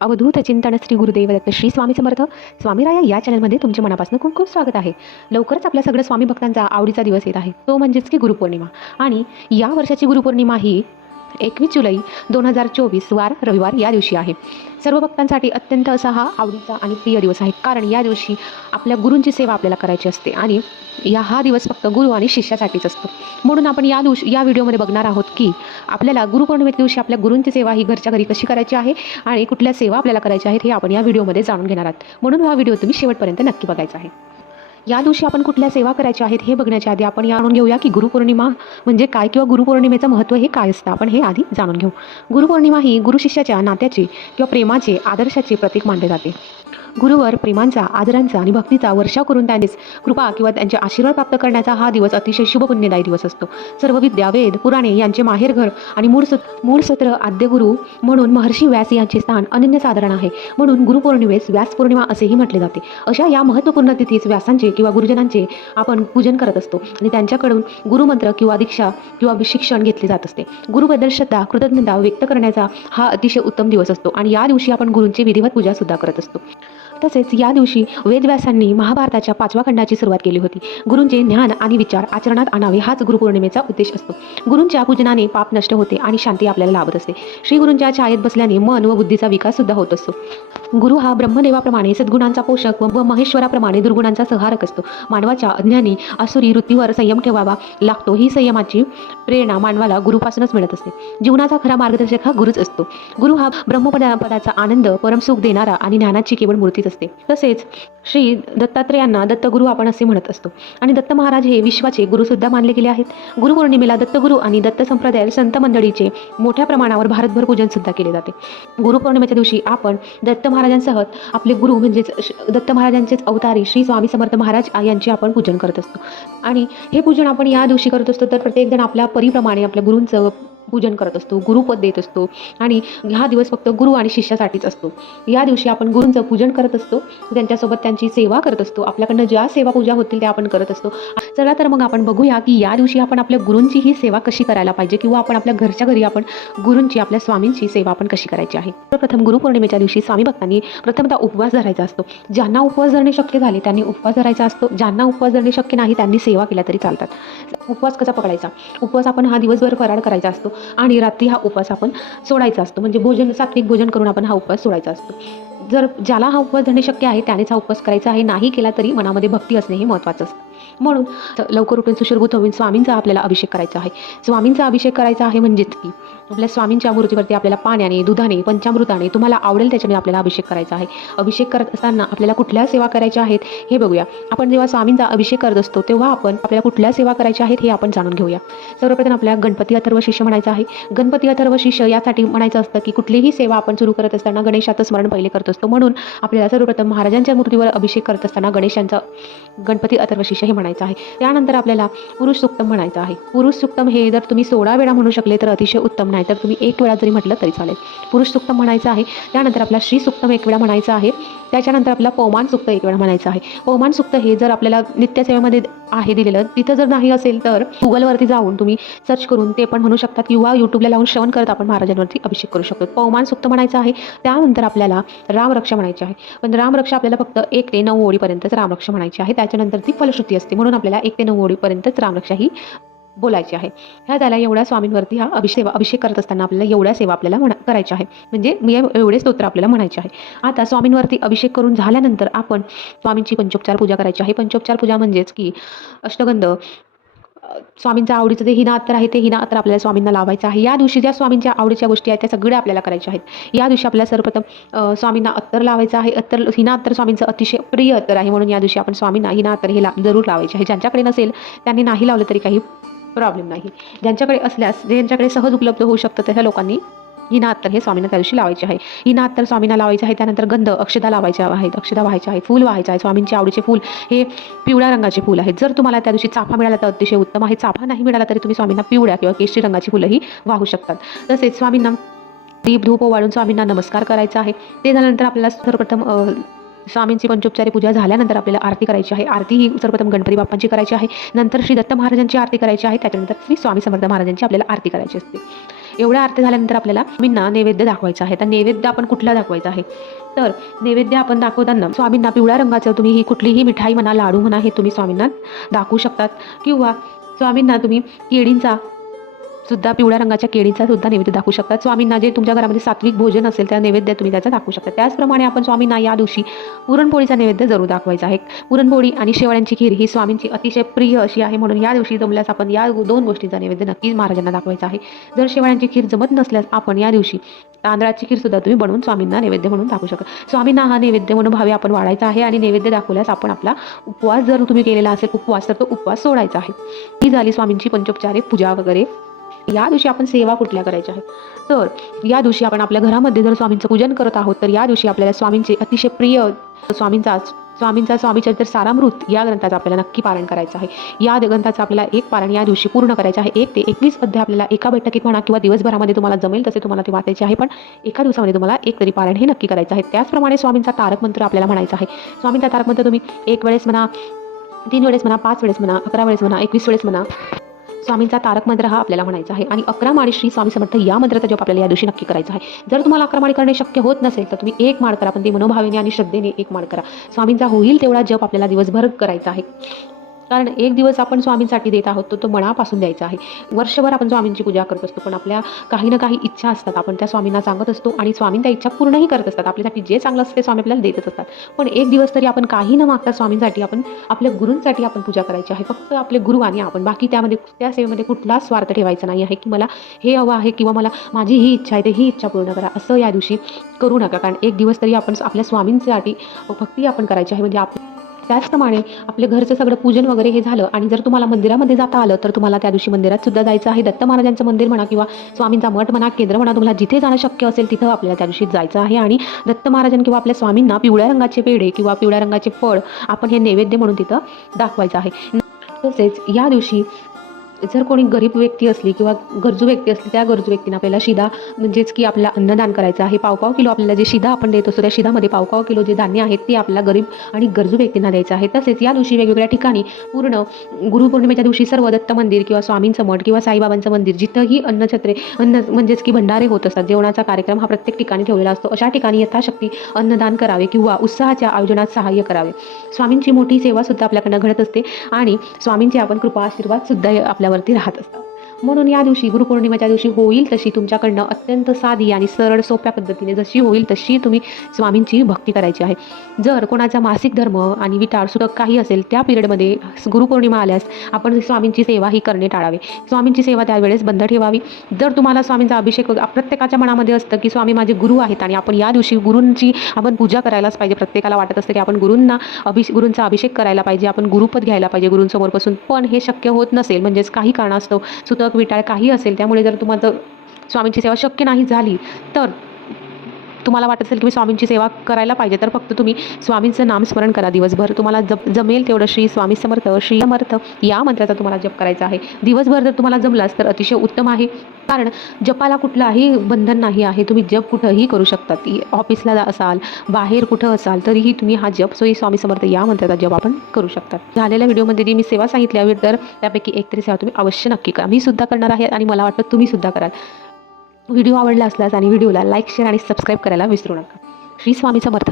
अवधूत चिंतन श्री गुरुदेव दत्त श्री स्वामी समर्थ. स्वामीराया या चॅनलमध्ये तुमचे मनापासून खूप खूप स्वागत आहे. लवकरच आपल्या सगळ्या स्वामी भक्तांचा आवडीचा दिवस येत आहे. तो म्हणजेच की गुरुपौर्णिमा. आणि या वर्षाची गुरुपौर्णिमा ही एकवीस जुलै दोन हजार चोवीस वार रविवार या दिवशी आहे. सर्व भक्तांसाठी अत्यंत असा हा आवडीचा आणि प्रिय दिवस आहे. कारण या दिवशी आपल्या गुरूंची सेवा आपल्याला करायची असते आणि या हा दिवस फक्त गुरु आणि शिष्यासाठीच असतो. म्हणून आपण या दिवशी या व्हिडिओमध्ये बघणार आहोत की आपल्याला गुरुपौर्णिमेच्या दिवशी आपल्या गुरूंची सेवा ही घरच्या घरी कशी करायची आहे आणि कुठल्या सेवा आपल्याला करायच्या आहेत हे आपण या व्हिडिओमध्ये जाणून घेणार आहात. म्हणून हा व्हिडिओ तुम्ही शेवटपर्यंत नक्की बघायचा आहे. या दिवशी आपण कुठल्या सेवा करायच्या आहेत हे बघण्याच्या आधी आपण जाणून घेऊया की गुरुपौर्णिमा म्हणजे काय किंवा गुरुपौर्णिमेचं महत्त्व हे काय असतं आपण हे आधी जाणून घेऊ. गुरुपौर्णिमा ही गुरुशिष्याच्या नात्याचे किंवा प्रेमाचे आदर्शाचे प्रतीक मानले जाते. गुरुवर प्रेमांचा आदरांचा आणि भक्तीचा वर्षाव करून त्यांनीच कृपा किंवा त्यांचे आशीर्वाद प्राप्त करण्याचा हा दिवस अतिशय शुभ पुण्यदायी दिवस असतो. सर्व विद्या वेद पुराणे यांचे माहेरघर आणि मूळ सूत मूळ सत्र आद्यगुरु म्हणून महर्षी व्यास यांचे स्थान अनन्यसाधारण आहे. म्हणून गुरुपौर्णिमेस व्यास पौर्णिमा असेही म्हटले जाते. अशा या महत्त्वपूर्ण तिथीस व्यासांचे किंवा गुरुजनांचे आपण पूजन करत असतो आणि त्यांच्याकडून गुरुमंत्र किंवा दीक्षा किंवा शिक्षण घेतले जात असते. गुरुबद्दल श्रद्धा कृतज्ञता व्यक्त करण्याचा हा अतिशय उत्तम दिवस असतो आणि या दिवशी आपण गुरूंची विधिवत पूजा सुद्धा करत असतो. तसेच या दिवशी वेदव्यासांनी महाभारताच्या पाचव्या खंडाची सुरुवात केली होती. गुरूंचे ज्ञान आणि विचार आचरणात आणावे हाच गुरुपौर्णिमेचा उद्देश असतो. गुरूंच्या पूजनाने पाप नष्ट होते आणि शांती आपल्याला लाभत असते. श्री गुरूंच्या छायेत बसल्याने मन व बुद्धीचा विकास सुद्धा होत असतो. गुरु हा ब्रह्मदेवाप्रमाणे सद्गुणांचा पोषक व महेश्वराप्रमाणे दुर्गुणांचा सहारक असतो. मानवाच्या अज्ञानी असुरी वृत्तीवर संयम ठेवावा लागतो ही संयमाची प्रेरणा मानवाला गुरुपासूनच मिळत असते. जीवनाचा खरा मार्गदर्शक हा गुरुच असतो. गुरु हा ब्रह्मपदा पदाचा आनंद परमसुख देणारा आणि ज्ञानाची केवळ मूर्तीच असते. तसेच श्री दत्तात्रेयांना दत्तगुरू आपण असे म्हणत असतो. आणि दत्त महाराज हे विश्वाचे गुरुसुद्धा मानले गेले आहेत. गुरुपौर्णिमेला दत्तगुरू आणि दत्त संप्रदाय संत मंडळीचे मोठ्या प्रमाणावर भारतभर पूजन सुद्धा केले जाते. गुरुपौर्णिमेच्या दिवशी आपण दत्त महाराजांसह आपले गुरु म्हणजेच दत्त महाराजांचेच अवतारी श्री स्वामी समर्थ महाराज यांचे आपण पूजन करत असतो. आणि हे पूजन आपण या दिवशी करत असतो तर प्रत्येकजण आपल्या परीप्रमाणे आपल्या गुरूंचं पूजन करत असतो गुरुपद देत असतो आणि हा दिवस फक्त गुरु आणि शिष्यासाठीच असतो. या दिवशी आपण गुरूंचं पूजन करत असतो त्यांच्यासोबत त्यांची सेवा करत असतो आपल्याकडनं ज्या सेवा पूजा होतील त्या आपण करत असतो. चला तर मग आपण बघूया की या दिवशी आपण आपल्या गुरूंची ही सेवा कशी करायला पाहिजे किंवा आपण आपल्या घरच्या घरी आपण गुरूंची आपल्या स्वामींची सेवा आपण कशी करायची आहे? प्रथम गुरुपौर्णिमेच्या दिवशी स्वामी भक्तांनी प्रथमतः उपवास धरायचा असतो. ज्यांना उपवास धरणे शक्य झाले त्यांनी उपवास धरायचा असतो. ज्यांना उपवास धरणे शक्य नाही त्यांनी सेवा केल्या तरी चालतात. उपवास कसा पकडायचा? उपवास आपण हा दिवसभर फराळ करायचा असतो. आणि रात्री हा उपवास आपण सोडायचा असतो. म्हणजे भोजन सात्विक भोजन करून आपण हा उपवास सोडायचा असतो. जर ज्याला हा उपवास धरणे शक्य आहे त्यानेच हा उपवास करायचा आहे नाही केला तरी मनामध्ये भक्ती असणे हे महत्त्वाचं असतं. म्हणून लवकर उठून सुशरभूत होऊन स्वामींचा आपल्याला अभिषेक करायचा आहे. स्वामींचा अभिषेक करायचा आहे म्हणजेच की आपल्या स्वामींच्या मूर्तीवरती आपल्याला पाण्याने दुधाने पंचामृताने तुम्हाला आवडेल त्याच्याने आपल्याला अभिषेक करायचा आहे. अभिषेक करत असताना आपल्याला कुठल्या सेवा करायच्या आहेत हे बघूया. आपण जेव्हा स्वामींचा अभिषेक करत असतो तेव्हा आपण आपल्याला कुठल्या सेवा करायच्या आहेत हे आपण जाणून घेऊया. सर्वप्रथम आपल्या गणपती अथर्व शिष्य म्हणायचं आहे. गणपती अथर्व शिष्य यासाठी म्हणायचं असतं की कुठलीही सेवा आपण सुरू करत असताना गणेशाचं स्मरण पहिले करत असतो. म्हणून आपल्याला सर्वप्रथम महाराजांच्या मूर्तीवर अभिषेक करत असताना गणेशांचा गणपती अथर्व शिष्य हे म्हणायचं आहे. त्यानंतर आपल्याला पुरुष सुक्तम म्हणायचं आहे. पुरुष सुक्तम हे जर तुम्ही सोळा वेळा म्हणू शकले तर अतिशय उत्तम नाही तर तुम्ही एक वेळा जरी म्हटलं तरी चालेल. पुरुष सुक्तम म्हणायचं आहे. त्यानंतर आपला श्री सुक्तम एक वेळा म्हणायचं आहे. त्याच्यानंतर आपला पवमान सुक्त एक वेळा म्हणायचं आहे. पवमान सुक्त हे जर आपल्याला नित्यसेवेमध्ये आहे दिलेलं. तिथं जर नाही असेल तर गुगलवरती जाऊन तुम्ही सर्च करून ते पण म्हणू शकतात किंवा यूट्यूबला लावून श्रवण करत आपण महाराजांवरती अभिषेक करू शकतो. पवमान सुक्त म्हणायचं आहे. त्यानंतर आपल्याला रामरक्षा म्हणायची आहे. पण रामरक्षा आपल्याला फक्त एक ते नऊ ओळीपर्यंतच रामरक्षा म्हणायची आहे. त्याच्यानंतर ती फलश्रुती असते. म्हणून आपल्याला एक ते नऊ ओळीपर्यंतच रामरक्षा ही बोलायची आहे. ह्या झाल्या एवढ्या स्वामींवरती हा अभिषेक अभिषेक करत असताना आपल्याला एवढ्या सेवा आपल्याला म्हणा करायच्या आहे म्हणजे मी एवढे स्तोत्र आपल्याला म्हणायचे आहे. आता स्वामींवरती अभिषेक करून झाल्यानंतर आपण स्वामींची पंचोपचार पूजा करायची आहे. पंचोपचार पूजा म्हणजेच की अष्टगंध स्वामींचा स्वामींच्या आवडीचं जे हिना अत्तर आहे ते हिना अत्तर आपल्याला स्वामींना लावायचं आहे. या दिवशी ज्या स्वामींच्या आवडीच्या गोष्टी आहेत त्या सगळ्या आपल्याला करायच्या आहेत. या दिवशी आपल्याला सर्वप्रथम स्वामींना अत्तर लावायचं आहे. अत्तर हिना अत्तर स्वामींचं अतिशय प्रिय अत्तर आहे. म्हणून या दिवशी आपण स्वामींना हिना अत्तर हे ला जरूर लावायचे आहे. ज्यांच्याकडे नसेल त्यांनी नाही लावलं तरी काही प्रॉब्लेम नाही. ज्यांच्याकडे असल्यास ज्यांच्याकडे सहज उपलब्ध होऊ शकतं त्याच्या लोकांनी हिना अत्तर हे स्वामींना त्या दिवशी लावायचे आहे. हिना अत्तर स्वामींना लावायचे आहे त्यानंतर गंध अक्षदा लावायच्या आहेत अक्षदा व्हायच्या आहेत फूल व्हायचे आहे स्वामींचे आवडीचे फूल हे पिवळ्या रंगाचे फूल आहेत. जर तुम्हाला त्या दिवशी चाफा मिळाला तर अतिशय उत्तम आहे. चाफा नाही मिळाला तरी तुम्ही स्वामींना पिवळ्या किंवा केशरी रंगाची फुलंही वाहू शकतात. तसेच स्वामींना दीप धूप वाढून स्वामींना नमस्कार करायचा आहे. ते झाल्यानंतर आपल्याला सर्वप्रथम स्वामींची पंचोपचारी पूजा झाल्यानंतर आपल्याला आरती करायची आहे. आरती ही सर्वप्रथम गणपती बाप्पांची करायची आहे. नंतर श्री दत्त महाराजांची आरती करायची आहे. त्याच्यानंतर श्री स्वामी समर्थ महाराजांची आपल्याला आरती करायची असते. एवढ्या आरती झाल्यानंतर आपल्याला स्वामींना नैवेद्य दाखवायचा आहे. तर नैवेद्य आपण कुठला दाखवायचा आहे? तर नैवेद्य आपण दाखवताना स्वामींना पिवळ्या रंगाचं तुम्ही ही कुठलीही मिठाई म्हणा लाडू म्हणा हे तुम्ही स्वामींना दाखवू शकतात. किंवा स्वामींना तुम्ही केळींचा सुद्धा पिवळ्या रंगाच्या केळीचा सुद्धा नैवेद्य दाखवू शकतात स्वामींना जे तुमच्या घरामध्ये सात्विक भोजन असेल त्या नैवेद्य तुम्ही त्याचा दाखवू शकता. त्याचप्रमाणे आपण स्वामींना या दिवशी पुरणपोळीचा नैवेद्य जरूर दाखवायचा आहे. पुरणपोळी आणि शेवळ्यांची खीर ही स्वामींची अतिशय प्रिय अशी आहे म्हणून या दिवशी जमल्यास आपण या दोन गोष्टींचा नैवेद्य नक्कीच महाराजांना दाखवायचा आहे. जर शेवळ्यांची खीर जमत नसल्यास आपण या दिवशी तांदळाची खीर सुद्धा तुम्ही बनवून स्वामींना नैवेद्य म्हणून दाखवू शकता. स्वामींना हा नैवेद्य म्हणून भावे आपण वाढायचा आहे आणि नैवेद्य दाखवल्यास आपण आपला उपवास जर तुम्ही केलेला असेल उपवास तर तो उपवास सोडायचा आहे. ही झाली स्वामींची पंचोपचारे पूजा वगैरे. या दिवशी आपण सेवा कुठल्या करायच्या आहेत? तर या दिवशी आपण आपल्या घरामध्ये जर स्वामींचं पूजन करत आहोत तर या दिवशी आपल्याला स्वामींचे अतिशय प्रिय स्वामींचा स्वामींचा स्वामीचरित्र सारामृत या ग्रंथाचं आपल्याला नक्की पारण करायचं आहे. या ग्रंथाचं आपल्याला एक पारण या दिवशी पूर्ण करायचं आहे. एक ते एकवीस अध्याय आपल्याला एका बैठकीत म्हणा किंवा दिवसभरामध्ये तुम्हाला जमेल तसे तुम्हाला ते वाचायचे आहे पण एका दिवसामध्ये तुम्हाला एक तरी पारण हे नक्की करायचं आहे. त्याचप्रमाणे स्वामींचा तारक मंत्र आपल्याला म्हणायचा आहे. स्वामींचा तारक मंत्र तुम्ही एक वेळेस म्हणा तीन वेळेस म्हणा पाच वेळेस म्हणा अकरा वेळेस म्हणा एकवीस वेळेस म्हणा स्वामींचा तारक मंत्र हा आपल्याला म्हणायचा आहे. आणि अकरा माळी श्री स्वामी समर्थ या मंत्राचा जप आपल्याला या दिवशी नक्की करायचा आहे. जर तुम्हाला अकरा माळी करणे शक्य होत नसेल तर तुम्ही एक माळ करा पण ते मनोभावेने आणि श्रद्धेने एक माळ करा. स्वामींचा होईल तेवढा जप आपल्याला दिवसभर करायचा आहे. कारण एक दिवस आपण स्वामींसाठी देत आहोत तो तो मनापासून द्यायचा आहे. वर्षभर आपण स्वामींची पूजा करत असतो पण आपल्या काही ना काही इच्छा असतात. आपण त्या स्वामींना सांगत असतो आणि स्वामी त्या इच्छा पूर्णही करत असतात. आपल्यासाठी जे चांगलं असतं ते स्वामी आपल्याला देतच असतात. पण एक दिवस तरी आपण काही न मागता स्वामींसाठी आपण आपल्या गुरूंसाठी आपण पूजा करायची आहे. फक्त आपले गुरु आणि आपण. बाकी त्यामध्ये त्या सेवेमध्ये कुठलाच स्वार्थ ठेवायचा नाही आहे की मला हे हवं आहे किंवा मला माझी ही इच्छा आहे ते ही इच्छा पूर्ण करा. असं या दिवशी करू नका. कारण एक दिवस तरी आपण आपल्या स्वामींसाठी भक्ती आपण करायची आहे. म्हणजे आप त्याचप्रमाणे आपलं घरचं सगळं पूजन वगैरे हे झालं आणि जर तुम्हाला मंदिरामध्ये जाता आलं तर तुम्हाला त्या दिवशी मंदिरात सुद्धा जायचं आहे. दत्त महाराजांचं मंदिर म्हणा किंवा स्वामींचा मठ म्हणा केंद्र म्हणा तुम्हाला जिथे जाणं शक्य असेल तिथं आपल्याला त्या दिवशी जायचं आहे. आणि दत्त महाराजां किंवा आपल्या स्वामींना पिवळ्या रंगाचे पेढे किंवा पिवळ्या रंगाचे फळ आपण हे नैवेद्य म्हणून तिथं दाखवायचं आहे. तसेच या दिवशी जर कोणी गरीब व्यक्ती असली किंवा गरजू व्यक्ती असली त्या गरजू व्यक्तींना आपल्याला शिदा म्हणजेच की आपल्याला अन्नदान करायचं आहे. पावपाव किलो आपल्याला जे शिदा आपण देत असतो त्या शिदामध्ये पावपाव किलो जे धान्य आहेत ते आपल्याला गरीब आणि गरजू व्यक्तींना द्यायचं आहे. तसेच या दिवशी वेगवेगळ्या ठिकाणी पूर्ण गुरुपौर्णिमेच्या दिवशी सर्व दत्त मंदिर किंवा स्वामींचं मठ किंवा साईबाबांचं मंदिर जिथंही अन्नछत्रे अन्न म्हणजेच की भंडारे होत असतात जेवणाचा कार्यक्रम हा प्रत्येक ठिकाणी ठेवलेला असतो. अशा ठिकाणी यथाशक्ती अन्नदान करावे किंवा उत्साहाच्या आयोजनात सहाय्य करावे. स्वामींची मोठी सेवासुद्धा आपल्याकडनं घडत असते आणि स्वामींची आपण कृपा आशीर्वादसुद्धा आपल्या आपल्यावरती राहत असतात. म्हणून या दिवशी गुरुपौर्णिमेच्या दिवशी होईल तशी तुमच्याकडनं अत्यंत साधी आणि सरळ सोप्या पद्धतीने जशी होईल तशी तुम्ही स्वामींची भक्ती करायची आहे. जर कोणाचा मासिक धर्म आणि विटार सुतक काही असेल त्या पिरियडमध्ये गुरुपौर्णिमा आल्यास आपण स्वामींची सेवा ही करणे टाळावे. स्वामींची सेवा त्यावेळेस बंद ठेवावी. जर तुम्हाला स्वामींचा अभिषेक प्रत्येकाच्या मनामध्ये असतं की स्वामी माझे गुरु आहेत आणि आपण या दिवशी गुरूंची आपण पूजा करायलाच पाहिजे. प्रत्येकाला वाटत असतं की आपण गुरूंना अभिष गुरूंचा अभिषेक करायला पाहिजे. आपण गुरुपद घ्यायला पाहिजे गुरूंसमोर बसून पण हे शक्य होत नसेल म्हणजेच काही कारणास्तव सुतक विटाळ काही असेल त्यामुळे जर तुम्हाला जर स्वामींची सेवा शक्य नाही झाली तर तुम्हाला वाटत असेल की मी स्वामींची सेवा करायला पाहिजे तर फक्त तुम्ही स्वामींचं नामस्मरण करा दिवसभर. तुम्हाला जप जमेल तेवढं श्री स्वामी समर्थ श्री समर्थ. या मंत्राचा तुम्हाला जप करायचा आहे. दिवसभर जर तुम्हाला जमलास तर अतिशय उत्तम आहे. कारण जपाला कुठलाही बंधन नाही आहे. तुम्ही जप कुठंही करू शकता. ती ऑफिसला असाल बाहेर कुठं असाल तरीही तुम्ही हा जप सोयी स्वामी समर्थ या मंत्राचा जप आपण करू शकता. झालेल्या व्हिडिओमध्ये जी मी सेवा सांगितली तर त्यापैकी एक तरी सेवा तुम्ही अवश्य नक्की करा. मी सुद्धा करणार आहे आणि मला वाटतं तुम्ही सुद्धा कराल. व्हिडिओ आवडला असल्यास आणि व्हिडिओला लाईक शेअर आणि सबस्क्राईब करायला विसरू नका. श्री स्वामी समर्थ.